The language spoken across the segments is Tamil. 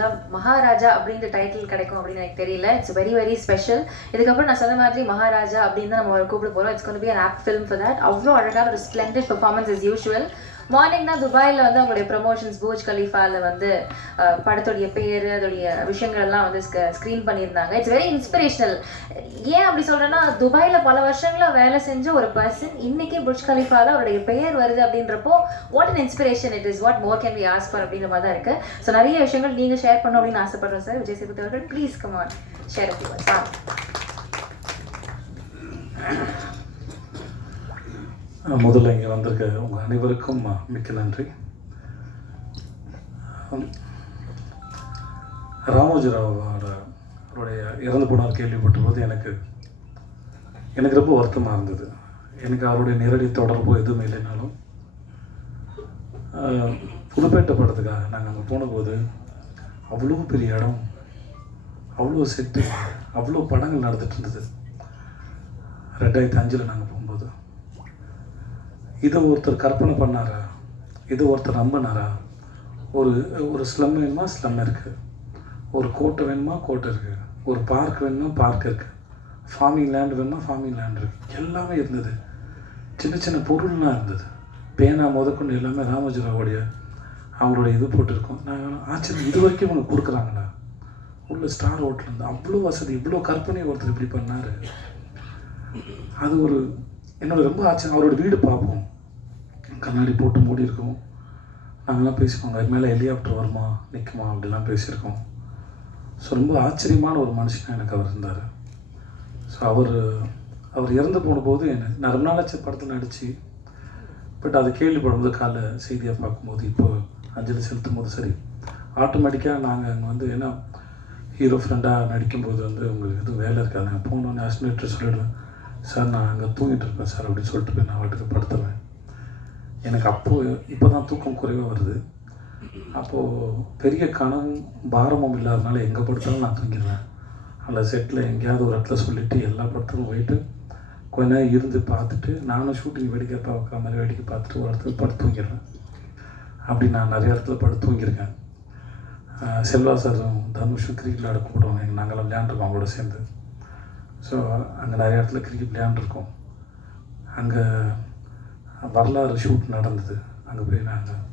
ராமஞ்சந்தில் மகாராஜா அப்படின்ற டைட்டில் கிடைக்கும் அப்படின்னு எனக்கு தெரியல. இட்ஸ் வெரி வெரி ஸ்பெஷல் இதுக்கப்புறம் நான் சொன்ன மாதிரி மகாராஜா அப்படின்னு தான் நம்ம கூப்பிட போகிறோம் இட்ஸ் கொண்டு be an of film for that அவ்வளோ அழகான ஒரு splendid performance is usual morning தான் துபாயில் வந்து அவங்களுடைய ப்ரமோஷன்ஸ் பூஜ் கலீஃபாவில் வந்து படத்துடைய பேர் அதோடைய விஷயங்கள் எல்லாம் வந்து ஸ்க்ரீன் பண்ணியிருந்தாங்க. இட்ஸ் வெரி இன்ஸ்பிரேஷனல் ஏன் அப்படி சொல்கிறேன்னா துபாயில் பல வருஷங்களாக வேலை செஞ்ச ஒரு பர்சன் இன்னைக்கு புர்ஜ் கலீஃபாவில் அவருடைய பெயர் வருது அப்படின்றப்போ what an inspiration it is what more can we ask for அப்படின்ற மாதிரி தான் இருக்குது ஸோ நிறைய விஷயங்கள் நீங்கள் ஷேர் பண்ணணும் அப்படின்னு ஆசைப்படுறோம் சார் விஜய் சேதுபதி அவர்கள் ப்ளீஸ் கமான் ஷேர் அப்படி முதல்ல இங்கே வந்திருக்க உங்கள் அனைவருக்கும் மிக்க நன்றி. ராமோஜிராவோடைய அவருடைய இறந்து போனார் கேள்விப்பட்ட போது எனக்கு எனக்கு ரொம்ப வருத்தமாக இருந்தது. எனக்கு அவருடைய நேரடி தொடர்பு எதுவுமே இல்லைனாலும் புதுப்பேட்டை படத்துக்காக நாங்கள் அங்கே போனபோது அவ்வளோ பெரிய இடம் அவ்வளோ செட்டு அவ்வளோ படங்கள் நடந்துட்டு இருந்தது. ரெண்டாயிரத்தி அஞ்சில் நாங்கள் இதை ஒருத்தர் கற்பனை பண்ணாரா? இதை ஒருத்தர் நம்பினாரா? ஒரு ஒரு ஸ்லம் வேணுமா? ஸ்லம் இருக்குது ஒரு கோட்டை வேணுமா? கோட்டை இருக்குது ஒரு பார்க் வேணுமா? பார்க் இருக்குது ஃபார்மிங் லேண்ட் வேணுமா? ஃபார்மிங் லேண்ட் இருக்குது எல்லாமே இருந்தது. சின்ன சின்ன பொருள்லாம் இருந்தது. பேனா முதற்கொண்டு எல்லாமே ராமஜிராவுடைய அவங்களுடைய இது போட்டிருக்கோம். நான் ஆச்சரியம். இது வரைக்கும் இவங்க கொடுக்குறாங்கண்ணா உள்ள ஸ்டார் ஹோட்டல் இருந்து அவ்வளோ வசதி இவ்வளோ கற்பனை ஒருத்தர் இப்படி பண்ணார். அது ஒரு என்னோட ரொம்ப ஆச்சரியம். அவரோட வீடு பார்ப்போம். கண்ணாடி போட்டு மூடி இருக்கும் நாங்களாம் பேசிப்போங்க அது மேலே ஹெலிகாப்டர் வருமா? நிற்குமா அப்படிலாம் பேசியிருக்கோம். ஸோ ரொம்ப ஆச்சரியமான ஒரு மனுஷனாக எனக்கு அவர் இருந்தார். ஸோ அவர் அவர் இறந்து போனபோது என்ன நான் ரொம்ப நாளாச்சு படத்தில் நடித்து பட் அது கேள்விப்படும்போது காலைல செய்தியாக பார்க்கும்போது இப்போ அஞ்சலி செலுத்தும் போது சரி ஆட்டோமேட்டிக்காக நாங்கள் அங்கே வந்து ஏன்னா ஹீரோ ஃப்ரெண்டாக நடிக்கும்போது வந்து உங்களுக்கு எதுவும் வேலை இருக்காது. நாங்கள் போனோன்னு அஸ்மினேட்டர் சொல்லிடுவேன் சார் நான் அங்கே தூங்கிட்டு இருப்பேன் சார் அப்படின்னு சொல்லிட்டு போய் நான் வாட்டுக்கு படுத்துருவேன். எனக்கு அப்போது இப்போ தான் தூக்கம் குறைவாக வருது. அப்போது பெரிய கனவும் பாரமும் இல்லாதனால எங்கே படுத்தாலும் நான் தூங்கிடுவேன் அதில் செட்டில் எங்கேயாவது ஒரு இடத்துல சொல்லிவிட்டு எல்லா படத்துக்கும் போயிட்டு கொஞ்ச நேரம் இருந்து பார்த்துட்டு நானும் ஷூட்டிங் வேடிக்கை பார்க்குற மாதிரி வேடிக்கை பார்த்துட்டு ஒரு இடத்துல படுத்து தூங்கிடுறேன். அப்படி நான் நிறைய இடத்துல படுத்து தூங்கியிருக்கேன். செல்வா சாரும் தனுஷும் கிரிக்கெட் விளையாட கூப்பிடுவாங்க. எங்கள் நாங்களாம் விளையாண்டுருக்கோம் அவங்களோட சேர்ந்து. ஸோ அங்கே நிறைய இடத்துல கிரிக்கெட் விளையாண்டுருக்கோம். அங்கே வரலாறு ஷூட் நடந்தது. அங்கே போய் நாங்கள்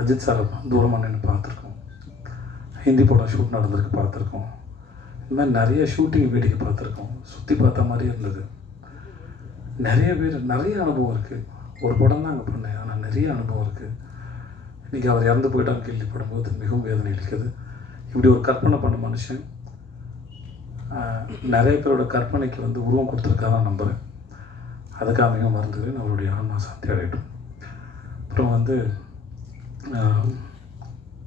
அஜித் சாரை தூரமாக நின்று பார்த்துருக்கோம். ஹிந்தி படம் ஷூட் நடந்திருக்கு பார்த்துருக்கோம். இந்த மாதிரி நிறைய ஷூட்டிங் வேடிக்கை பார்த்துருக்கோம். சுற்றி பார்த்த மாதிரி இருந்தது. நிறைய பேர் நிறைய அனுபவம் இருக்குது ஒரு படம் தான் அங்கே பண்ணேன். ஆனால் நிறைய அனுபவம் இருக்குது இன்றைக்கி அவர் இறந்து போயிட்டான்னு கேள்விப்படும்போது மிகவும் வேதனை அளிக்குது இப்படி ஒரு கற்பனை பண்ண மனுஷன் நிறைய பேரோட கற்பனைக்கு வந்து உருவம் கொடுத்துருக்காரு நான் நம்புகிறேன் அதுக்காக மறந்துக்கிறேன் அவருடைய ஆன்மா சாந்தி அடையட்டும். அப்புறம் வந்து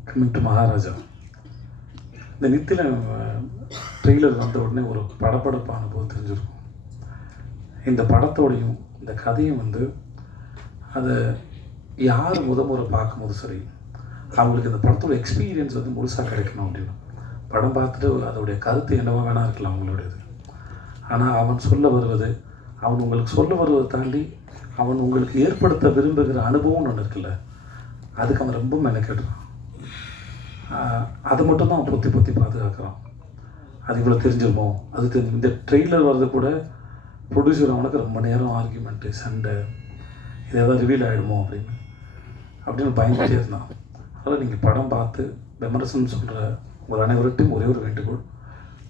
கம்மிங் டு மகாராஜா. இந்த நித்தில ட்ரெய்லர் வந்த உடனே ஒரு படப்படப்பான போது தெரிஞ்சிருக்கும். இந்த படத்தோடையும் இந்த கதையும் வந்து அதை யார் முத முறை பார்க்கும்போது சரி அவங்களுக்கு இந்த படத்தோட எக்ஸ்பீரியன்ஸ் வந்து முழுசாக கிடைக்கணும் அப்படின்னு. படம் பார்த்துட்டு அதோடைய கருத்து என்னவோ வேணா இருக்கலாம் அவங்களுடையது. ஆனால் அவன் சொல்ல வருவது அவன் உங்களுக்கு சொல்ல வருவதை தாண்டி அவன் உங்களுக்கு ஏற்படுத்த விரும்புகிற அனுபவம் ஒன்று இருக்குல்ல அதுக்கு அவன் ரொம்ப மெனக்கெடுறான். அதை மட்டும் தான் அவன் பொத்தி பொத்தி பாதுகாக்கிறான். அது இவ்வளோ தெரிஞ்சிருமோ? அது தெரிஞ்சு இந்த ட்ரெய்லர் வர்றது கூட ப்ரொடியூசர் அவனுக்கு ரொம்ப நேரம் ஆர்கியூமெண்ட்டு சண்டை இது ஏதாவது ரிவீல் ஆகிடுமோ அப்படின்னு அப்படின்னு பயந்துட்டே இருந்தான். அதனால் நீங்கள் படம் பார்த்து விமர்சனம் சொல்கிற ஒரு அனைவர்கிட்டையும் ஒரே ஒரு வேண்டுகோள்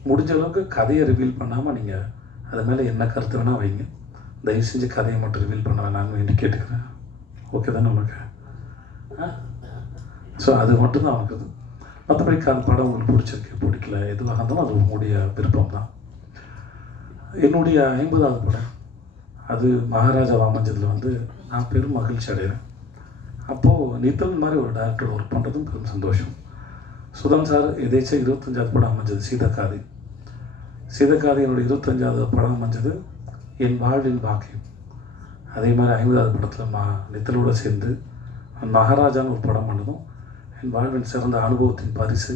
முடிஞ்ச அளவுக்கு கதையை ரிவீல் பண்ணாமல் நீங்கள் அது மேலே என்ன கருத்து வேணால் வைங்க. தயவு செஞ்சு கதையை மட்டும் ரிவீல் பண்ண வேணாம்னு வேண்டி கேட்டுக்கிறேன். ஓகே தானே நமக்கு ஸோ அது மட்டும்தான் அவனுக்கு இது மற்றபடி அந்த படம் உங்களுக்கு பிடிச்சிருக்கு பிடிக்கல எதுவாக இருந்தாலும் அது உங்களுடைய விருப்பம் தான் என்னுடைய ஐம்பதாவது படம் அது மகாராஜா வாமஞ்சத்தில் வந்து நான் பெரும் மகிழ்ச்சி அடைகிறேன். அப்போது நித்தல் மாதிரி ஒரு டேரக்டர் ஒர்க் பண்ணுறதும் பெரும் சந்தோஷம். சுதன் சார் எதேச்சும் இருபத்தஞ்சாவது படம் அமைஞ்சது சீதக்காதி சீதக்காதி என்னுடைய இருபத்தஞ்சாவது படம் அமைஞ்சது என் வாழ்வின் பாக்கியம். அதே மாதிரி ஐம்பதாவது படத்தில் மா நித்தலோடு சேர்ந்து மகாராஜான்னு ஒரு படம் பண்ணதும் என் வாழ்வின் சிறந்த அனுபவத்தின் பரிசு.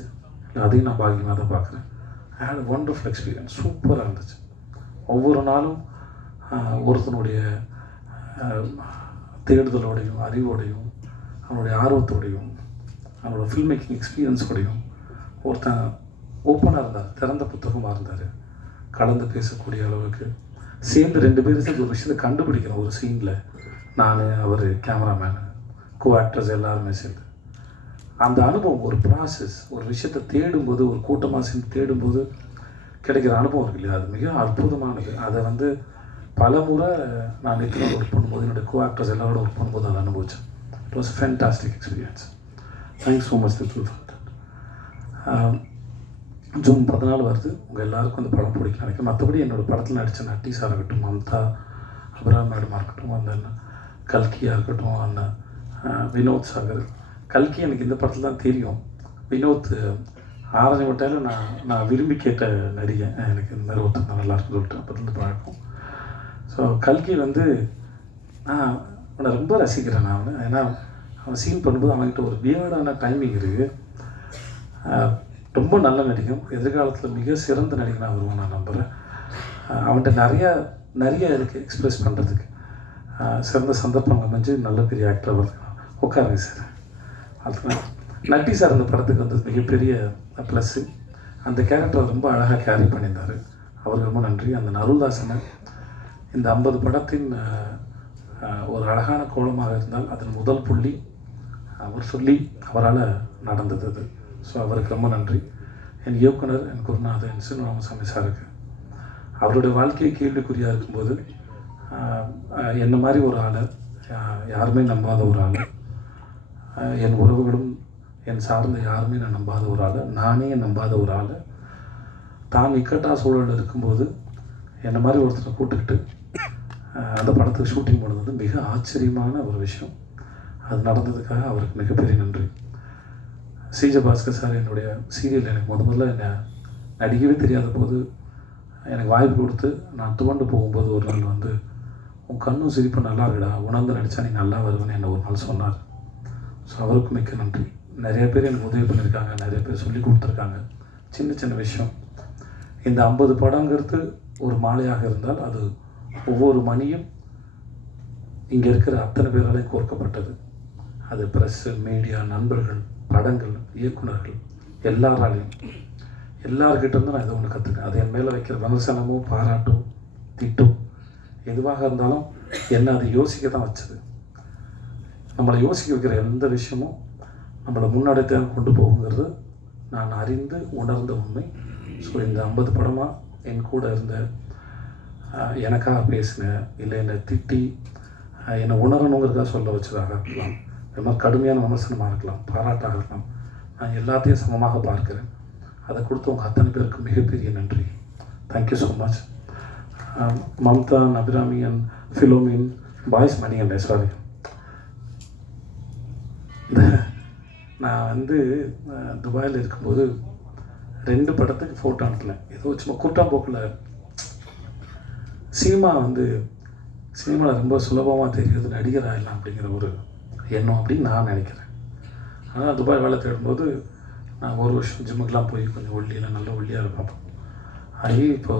அதையும் நான் பாக்கியமாக தான் பார்க்குறேன். ஐ ஹேட் ஒண்டர்ஃபுல் எக்ஸ்பீரியன்ஸ் சூப்பராக இருந்துச்சு. ஒவ்வொரு நாளும் ஒருத்தனுடைய தேடுதலோடையும் அறிவோடையும் அவனுடைய ஆர்வத்தோடையும் அவனோட ஃபில்ம் மேக்கிங் எக்ஸ்பீரியன்ஸோடையும் ஒருத்தன் ஓப்பனாக இருந்தார் திறந்த புத்தகமாக இருந்தார். கலந்து பேசக்கூடிய அளவுக்கு சேர்ந்து ரெண்டு பேரும் சேர்ந்து ஒரு விஷயத்தை கண்டுபிடிக்கணும் ஒரு சீனில். நான் அவர் கேமராமேனு கோ ஆக்டர்ஸ் எல்லாருமே சேர்ந்து. அந்த அனுபவம் ஒரு ப்ராசஸ் ஒரு விஷயத்தை தேடும்போது ஒரு கூட்டமாக சேர்ந்து தேடும்போது கிடைக்கிற அனுபவம் இருக்கு இல்லையா? அது மிக அற்புதமானது. அதை வந்து பல முறை நான் நித்தினோட ஒர்க் பண்ணும்போது என்னுடைய கோ ஆக்டர்ஸ் எல்லாரோட ஒர்க் பண்ணும்போது அதை அனுபவித்தேன் it was fantastic experience thanks so much the for that June பதினாலு வருது. உங்கள் எல்லாருக்கும் அந்த படம் பிடிக்கும். நினைக்கிறேன் மற்றபடி என்னோட படத்தில் நடித்த நட்டீஸாக இருக்கட்டும் மம்தா அபராம் மேடமாக இருக்கட்டும் அந்த கல்கியாக இருக்கட்டும் அந்த வினோத் சாகர். கல்கி எனக்கு இந்த படத்தில் தான் தெரியும். வினோத் ஆரஞ்சு மட்டையில் நான் நான் விரும்பி கேட்ட நடிகை எனக்கு இந்த மாதிரி ஒருத்தர் நல்லா இருக்கும் சொல்லிட்டு அப்போதுலேருந்து பழக்கம். ஸோ கல்கி வந்து நான் அவனை ரொம்ப ரசிக்கிறேன் நான். அவனை ஏன்னா அவன் சீன் பண்ணும்போது அவன்கிட்ட ஒரு வியர்டான டைமிங் இருக்குது ரொம்ப நல்ல நடிகன் எதிர்காலத்தில் மிக சிறந்த நடிகனாக வருவான் நான் நம்புகிறேன் அவன்கிட்ட நிறையா நிறைய இருக்குது எக்ஸ்பிரஸ் பண்ணுறதுக்கு சிறந்த சந்தர்ப்பங்கள் அமைஞ்சு நல்ல பெரிய ஆக்டர் வருதுக்கலாம் உட்காருங்க சார் அதுதான் நட்டி சார் அந்த படத்துக்கு வந்தது மிகப்பெரிய ப்ளஸ்ஸு அந்த கேரக்டர் ரொம்ப அழகாக கேரி பண்ணியிருந்தார். அவருக்கு ரொம்ப நன்றி. அந்த நருள்தாசனை இந்த ஐம்பது படத்தின் ஒரு அழகான கோலமாக இருந்தால் அதன் முதல் புள்ளி அவர் சொல்லி அவரால் நடந்தது அது. ஸோ அவருக்கு ரொம்ப நன்றி. என் இயக்குனர் என் குருநாதன் என் ராமசாமி சாருக்கு. அவருடைய வாழ்க்கையை கேள்விக்குறியாக இருக்கும்போது என்ன மாதிரி ஒரு ஆளை? யாருமே நம்பாத ஒரு ஆள். என் உறவுகளும் என் சார்ந்த யாருமே நான் நம்பாத ஒரு ஆள். நானே நம்பாத ஒரு ஆள். தான் இக்கட்டா சூழலில் இருக்கும்போது என்னை மாதிரி ஒருத்தரை கூட்டுக்கிட்டு அந்த படத்துக்கு ஷூட்டிங் பண்ணது மிக ஆச்சரியமான ஒரு விஷயம். அது நடந்ததுக்காக அவருக்கு மிகப்பெரிய நன்றி. சிஜ பாஸ்கர் சார் என்னுடைய சீரியல் எனக்கு முத முதல்ல என்னை நடிக்கவே தெரியாத போது எனக்கு வாய்ப்பு கொடுத்து நான் துவண்டு போகும்போது ஒரு நாள் வந்து உன் கண்ணும் சிரிப்பு நல்லா இருக்குடா உணர்ந்து நடித்தா நீ நல்லா வருவேன்னு என்னை ஒரு நாள் சொன்னார். ஸோ அவருக்கு மிக்க நன்றி. நிறைய பேர் எனக்கு உதவி பண்ணியிருக்காங்க நிறைய பேர் சொல்லி கொடுத்துருக்காங்க. சின்ன சின்ன விஷயம். இந்த ஐம்பது படங்கிறது ஒரு மாலையாக இருந்தால் அது ஒவ்வொரு மணியும் இங்கே இருக்கிற அத்தனை பேராலையும் கோர்க்கப்பட்டது. அது ப்ரெஸ்ஸு மீடியா நண்பர்கள் படங்கள் இயக்குனர்கள் எல்லாராலையும் எல்லார்கிட்ட இருந்தும் நான் இதை ஒன்று கற்றுக்கேன் அது என் மேலே வைக்கிற விமர்சனமோ பாராட்டோ திட்டோ எதுவாக இருந்தாலும் என்னை அது யோசிக்க தான் வச்சது. நம்மளை யோசிக்க வைக்கிற எந்த விஷயமும் நம்மளை முன்னடைத்தான் கொண்டு போகுங்கிறது நான் அறிந்து உணர்ந்த உண்மை. ஸோ இந்த ஐம்பது படமாக என் கூட இருந்த எனக்காக பேசின இல்லை என்னை திட்டி என்னை உணரணுங்கிறதா சொல்ல வச்சதாக இருக்கலாம். இது மாதிரி கடுமையான விமர்சனமாக இருக்கலாம் பாராட்டாக இருக்கலாம். நான் எல்லாத்தையும் சமமாக பார்க்கிறேன். அதை கொடுத்தவங்க அத்தனை பேருக்கு மிகப்பெரிய நன்றி. Thank you so much Mamta Abhirami and Philomin Boys Mani and sorry நான் வந்து துபாயில் இருக்கும்போது ரெண்டு படத்துக்கு ஃபோட்டோ அனுப்பினேன். ஏதோ சும்மா கூட்டாம்போக்கில் சினிமா வந்து சினிமாவில் ரொம்ப சுலபமாக தெரிகிறது நடிகர் ஆயிடலாம் அப்படிங்கிற ஒரு எண்ணம் அப்படின்னு நான் நினைக்கிறேன். ஆனால் துபாய் வேலை தேடும்போது நான் ஒரு வருஷம் ஜிம்முக்கெலாம் போய் கொஞ்சம் ஒல்லியில் நல்ல ஒல்லியாக இருப்பேன் ஆகி இப்போ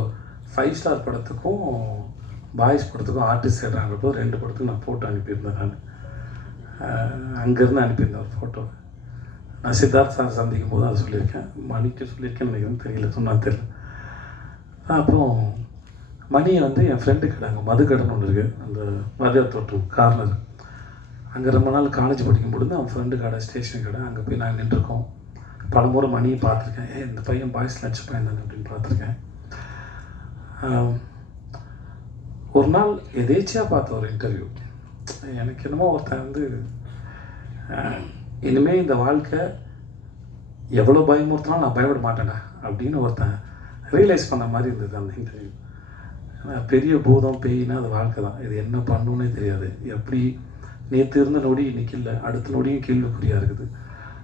ஃபைவ் ஸ்டார் படத்துக்கும் பாய்ஸ் படத்துக்கும் ஆர்டிஸ்ட் தேடுறாங்கிறப்போ ரெண்டு படத்துக்கும் நான் ஃபோட்டோ அனுப்பியிருந்தேன் நான். அங்கேருந்து அனுப்பியிருந்தேன் ஒரு ஃபோட்டோ நான் சித்தார்த் சார் சந்திக்கும் போது அதை சொல்லியிருக்கேன். மணிக்கு சொல்லியிருக்கேன்னு நினைக்கிறேன் தெரியல சொன்னால் தெரியல. அப்புறம் மணியை வந்து என் ஃப்ரெண்டு கடை அங்கே மதுக்கடைன்னு ஒன்று இருக்குது அந்த மதுரை தொற்று கார்னர் அங்கே ரொம்ப நாள் காலேஜ் படிக்கும் பொழுது அவன் ஃப்ரெண்டு கடை ஸ்டேஷன் கடை அங்கே போய் நாங்கள் நின்றுருக்கோம். பல முறை மணியை பார்த்துருக்கேன். ஏ இந்த பையன் பாய்ஸ் லட்ச பையன் தானே அப்படின்னு பார்த்துருக்கேன். ஒரு நாள் எதேச்சியாக பார்த்த ஒரு இன்டர்வியூ எனக்கு என்னமோ ஒருத்தன் வந்து இனிமேல் இந்த வாழ்க்கை எவ்வளோ பயமுறுத்தினாலும் நான் பயப்பட மாட்டேன்டா அப்படின்னு ஒருத்தன் ரியலைஸ் பண்ண மாதிரி இருந்தது அந்த இன்டர்வியூ பெரிய பூதம் பெய்னா அது வாழ்க்கை தான். இது என்ன பண்ணுன்னே தெரியாது. எப்படி நேற்று இருந்த நொடி இன்னைக்கு இல்லை. அடுத்த நொடியும் கேள்விக்குறியாக இருக்குது.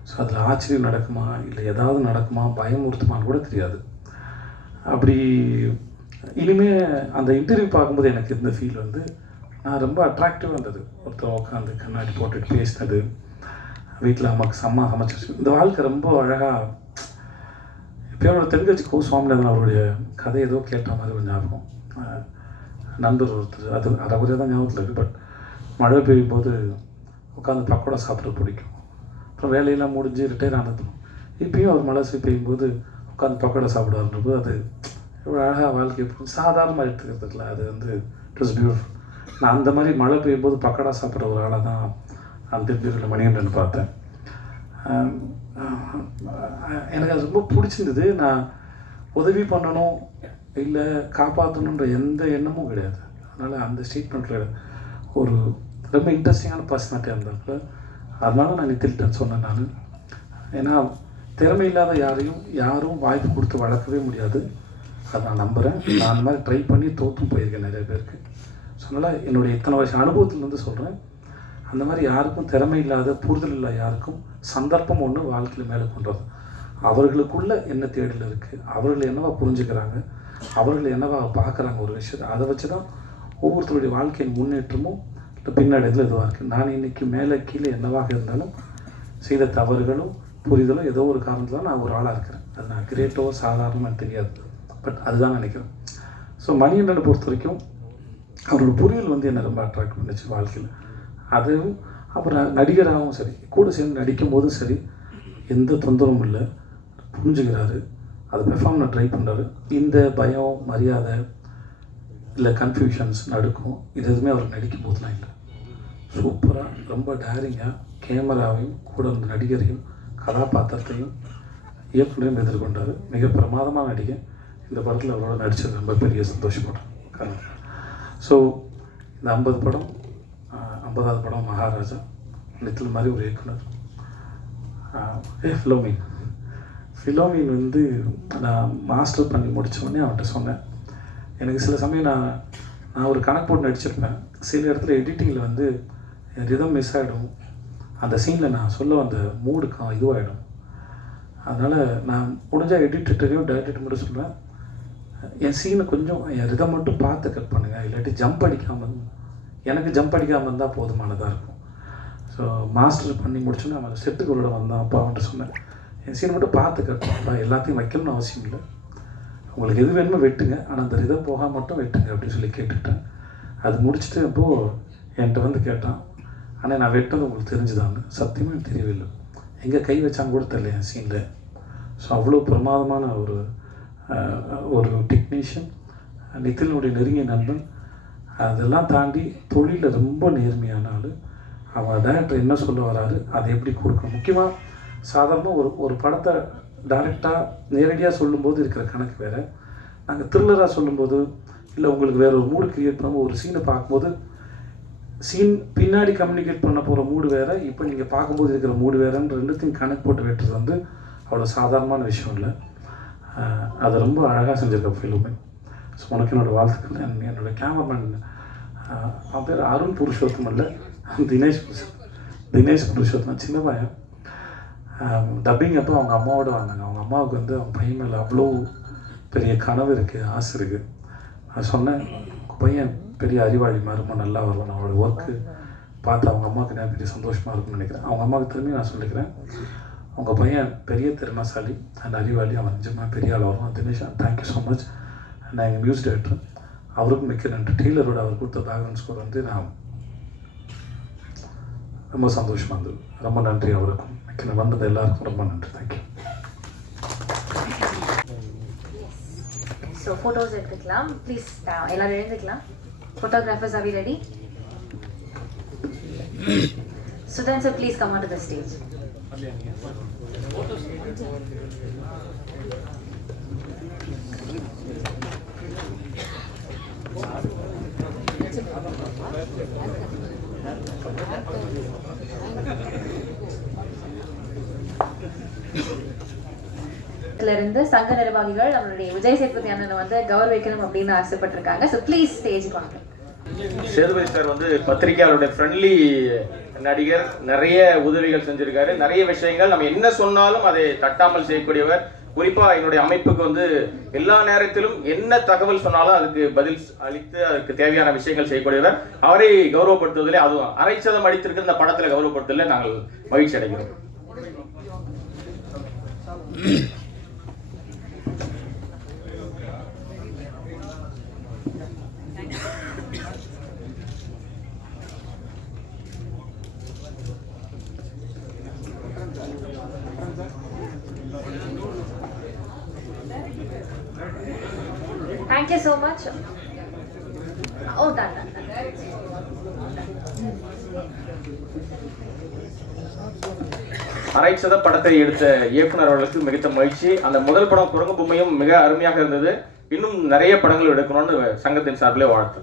ஸோ அதில் ஆச்சரியம் நடக்குமா? இல்லை ஏதாவது நடக்குமா? பயமுறுத்துமான்னு கூட தெரியாது. அப்படி இனிமே அந்த இன்டர்வியூ பார்க்கும்போது எனக்கு இருந்த ஃபீல் வந்து நான் ரொம்ப அட்ராக்டிவாக இருந்தது. ஒருத்தர் உட்காந்து கண்ணாடி போட்டுட்டு பேசினது. வீட்டில் அம்மாக்கு அம்மா சமைச்சிருச்சு. இந்த வாழ்க்கை ரொம்ப அழகாக எப்பயோட தென்கட்சி கோ சுவாமிநாதன் அவருடைய கதை ஏதோ கேட்ட மாதிரி ஒரு ஞாபகம். நண்பர் ஒருத்தர் அது அரைகுறையாக தான் ஞாபகத்தில் இருக்குது பட் மழை பெய்யும் போது உட்காந்து பக்கோடா சாப்பிட பிடிக்கும். அப்புறம் வேலையெல்லாம் முடிஞ்சு ரிட்டையர் ஆனதும் இப்பயும் அவர் மழை பெய்யும் பெய்யும்போது உட்காந்து பக்கோடா சாப்பிடுவாருன்றப்போ அது இவ்வளோ அழகாக வாழ்க்கை போகும் சாதாரணமாக எடுத்துக்கிறதுக்குல அது வந்து இட் இஸ் பியூட்டிஃபுல் நான் அந்த மாதிரி மழை பெய்யும்போது பக்கோடா சாப்பிட்ற ஒரு ஆளாக தான் அந்த திருப்பி மணிகண்டன் பார்த்தேன். எனக்கு அது ரொம்ப பிடிச்சிருந்தது. நான் உதவி பண்ணணும் இல்லை காப்பாற்றணுன்ற எந்த எண்ணமும் கிடையாது. அதனால் அந்த ஸ்டேட்மெண்ட்டில் ஒரு ரொம்ப இன்ட்ரெஸ்டிங்கான பர்சனாலிட்டியாக இருந்தாப்புல அதனால நான் நித்தில்டன் சொன்னேன் நான். ஏன்னா திறமை இல்லாத யாரையும் யாரும் வாய்ப்பு கொடுத்து வளர்க்கவே முடியாது. அதை நான் நம்புகிறேன் நான் அந்த மாதிரி ட்ரை பண்ணி தோற்றும் போயிருக்கேன் நிறைய பேருக்கு. ஸோ அதனால் என்னுடைய இத்தனை வருஷம் அனுபவத்துலேருந்து சொல்கிறேன் அந்த மாதிரி யாருக்கும் திறமை இல்லாத புரிதல் இல்லாத யாருக்கும் சந்தர்ப்பம் ஒன்று வாழ்க்கையில் மேலே கொண்டு வரும் அவர்களுக்குள்ளே என்ன தேடல் இருக்குது அவர்கள் என்னவா புரிஞ்சுக்கிறாங்க? அவர்கள் என்னவா பார்க்குறாங்க ஒரு விஷயத்தை? அதை வச்சு தான் ஒவ்வொருத்தருடைய வாழ்க்கையின் முன்னேற்றமும் இல்லை பின்னடைதலும் இதுவாக இருக்குது நான் இன்னைக்கு மேலே கீழே என்னவாக இருந்தாலும் செய்த தவறுகளும் புரிதலும் ஏதோ ஒரு காரணத்தில் நான் ஒரு ஆளாக இருக்கிறேன். அது நான் கிரேட்டோ சாதாரணமாக தெரியாது. பட் அதுதான் நினைக்கிறேன். ஸோ மணியண்ணனை பொறுத்த வரைக்கும் அவரோட புரிதல் வந்து என்னை ரொம்ப அட்ராக்ட் பண்ணுச்சு வாழ்க்கையில். அதுவும் அப்புறம் நடிகராகவும் சரி கூட சேர்ந்து நடிக்கும் போதும் சரி எந்த தொந்தரவும் இல்லை. புரிஞ்சுக்கிறாரு. அதை பெர்ஃபார்ம் நான் ட்ரை பண்ணுறாரு இந்த பயம் மரியாதை இல்லை கன்ஃபியூஷன்ஸ் நடக்கும். இது எதுவுமே அவர் நடிக்கும் போதெல்லாம் இல்லை சூப்பராக ரொம்ப டேரிங்காக கேமராவையும் கூட இருந்த நடிகரையும் கதாபாத்திரத்தையும் இயக்குனரையும் எதிர்கொண்டார். மிக பிரமாதமான நடிகை. இந்த படத்தில் அவரோட நடித்தது ரொம்ப பெரிய சந்தோஷப்படுறேன் ஸோ இந்த ஐம்பது படம் ஐம்பதாவது படம் மகாராஜா நித்தில் மாதிரி ஒரு இயக்குனர். ஏ ஃபிலோமின் ஃபிலோமின் வந்து நான் மாஸ்டர் பண்ணி முடிச்ச உடனே அவன்கிட்ட சொன்னேன். எனக்கு சில சமயம் நான் நான் ஒரு கணக்கு போட்டு நடிச்சிருப்பேன். சில இடத்துல எடிட்டிங்கில் வந்து ரிதம் மிஸ் ஆகிடும் அந்த சீனில் நான் சொல்ல வந்த மூடு இதுவாகிடும் அதனால் நான் முடிஞ்சால் எடிட்டரையும் டேரக்டர் மட்டும் சொல்லுவேன் என் சீனை கொஞ்சம் என் ரிதம் மட்டும் பார்த்து கட் பண்ணுங்கள் இல்லாட்டி ஜம்ப் அடிக்காமல் எனக்கு ஜம்ப் அடிக்காமல் இருந்தால் போதுமானதாக இருக்கும். ஸோ மாஸ்டர் பண்ணி முடிச்சோன்னே அவன் செட்டுக்கு உள்ள வந்தான் அப்பா சொன்னேன். என் சீனை மட்டும் பார்த்து கட் பண்ணுப்பா. எல்லாத்தையும் வைக்கணும்னு அவசியம் இல்லை. உங்களுக்கு எது வேணுமோ வெட்டுங்க. ஆனால் அந்த ரிதம் போகாம மட்டும் வெட்டுங்க அப்படின்னு சொல்லி கேட்டுக்கிட்டேன். அது முடிச்சுட்டு அப்போது என்கிட்ட வந்து கேட்டான். ஆனால் நான் வெட்டது உங்களுக்கு தெரிஞ்சுதான்னு. சத்தியமாக எனக்கு தெரியவில்லை. எங்கே கை வச்சாங்க கூட தெரியல என் சீனில் ஸோ அவ்வளோ பிரமாதமான ஒரு ஒரு டெக்னீஷியன் நிதினுடைய நெருங்கிய நண்பன். அதெல்லாம் தாண்டி தொழிலில் ரொம்ப நேர்மையான ஆள். அவன் டேரக்டர் என்ன சொல்ல வராரு அதை எப்படி கொடுக்கணும்? முக்கியமாக சாதாரண ஒரு ஒரு படத்தை டைரெக்டாக நேரடியாக சொல்லும்போது இருக்கிற கணக்கு வேறு. நாங்கள் த்ரில்லராக சொல்லும்போது இல்லை உங்களுக்கு வேற ஒரு மூடு க்ரியேட் பண்ணும்போது ஒரு சீனை பார்க்கும்போது சீன் பின்னாடி கம்யூனிகேட் பண்ண போகிற மூடு வேறு இப்போ நீங்கள் பார்க்கும்போது இருக்கிற மூடு வேறுன்ற ரெண்டுத்தையும் கணக்கு போட்டு வெட்டுறது வந்து அவ்வளோ சாதாரணமான விஷயம் இல்லை. அதை ரொம்ப அழகாக செஞ்சிருக்க ஃபிலிமே ஸோ உனக்கு என்னோடய வாழ்த்துக்கள். என்னோட கேமராமேன் அவன் பேர் அருண் புருஷோத்தம் இல்லை? தினேஷ் புருஷோத்தம் தினேஷ் புருஷோத்தம் சின்ன பையன். டப்பிங் அப்போ அவங்க அம்மாவோட வந்தாங்க. அவங்க அம்மாவுக்கு வந்து அவங்க பையன் மேலே அவ்வளோ பெரிய கனவு இருக்குது ஆசை இருக்குது நான் சொன்னேன் உங்கள் பையன் பெரிய அறிவாளி மாதிரி ரொம்ப நல்லா வருவான் அவளோட ஒர்க்கு பார்த்து அவங்க அம்மாவுக்கு நான் பெரிய சந்தோஷமாக இருக்கும்னு நினைக்கிறேன். அவங்க அம்மாவுக்கு திரும்பி நான் சொல்லிக்கிறேன் அவங்க பையன் பெரிய திறமைசாலி அண்ட் அறிவாளி அவன் நிஜமாக பெரிய ஆள் வருவான். தினேஷ் தேங்க்யூ ஸோ மச் நான் எங்கள் மியூசிக் டைரக்டர் அவருக்கும் மிக்க நன்றி. டெய்லரோட அவர் கொடுத்த பேக்ரவுண்ட் ஸ்கோர் வந்து நான் ரொம்ப சந்தோஷமாக இருந்தது. ரொம்ப நன்றி அவருக்கும். மிக்க வந்தது. எல்லாருக்கும் ரொம்ப நன்றி. தேங்க்யூ ஸோ ஃபோட்டோஸ் எடுத்துக்கலாம். ப்ளீஸ் எல்லாரும் எழுந்துக்கலாம். Photographers are ready Sudhan sir please come on to the stage இதுல இருந்து சங்க நிர்வாகிகள் நம்மளுடைய விஜய் சேதுபதி அண்ணனை வந்து கௌரவிக்கணும் அப்படின்னு ஆசைப்பட்டிருக்காங்க. ஸோ ப்ளீஸ் ஸ்டேஜ் வாங்க. சேதுபதி சார் வந்து பத்திரிகையாளருடைய ஃப்ரெண்ட்லி நடிகர் நிறைய உதவிகள் செஞ்சிருக்காரு. நிறைய விஷயங்கள். நம்ம என்ன சொன்னாலும் அதை தட்டாமல் செய்யக்கூடியவர். குறிப்பா என்னுடைய அமைப்புக்கு வந்து எல்லா நேரத்திலும் என்ன தகவல் சொன்னாலும் அதுக்கு பதில் அளித்து அதுக்கு தேவையான விஷயங்கள் செய்யக்கூடியவர். அவரை கௌரவப்படுத்துவதிலே அதுவும் அரைச்சதம் அடித்திருக்கிற இந்த படத்துல கௌரவப்படுத்துவதில் நாங்கள் மகிழ்ச்சி அடைகிறோம் ஸோ மச் ஓ டன் அரைச்சத படத்தை எடுத்த இயக்குனர் அவர்களுக்கு மிகுந்த மகிழ்ச்சி. அந்த முதல் படம் குரங்கு பொம்மையும் மிக அருமையாக இருந்தது. இன்னும் நிறைய படங்கள் எடுக்கணும்னு சங்கத்தின் சார்பிலே வாழ்த்து.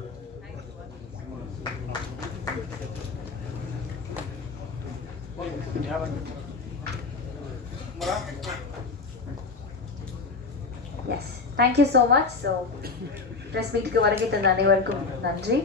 Yes thank you so much so press மீட்டுக்கு வருகை தந்த அனைவருக்கும் நன்றி.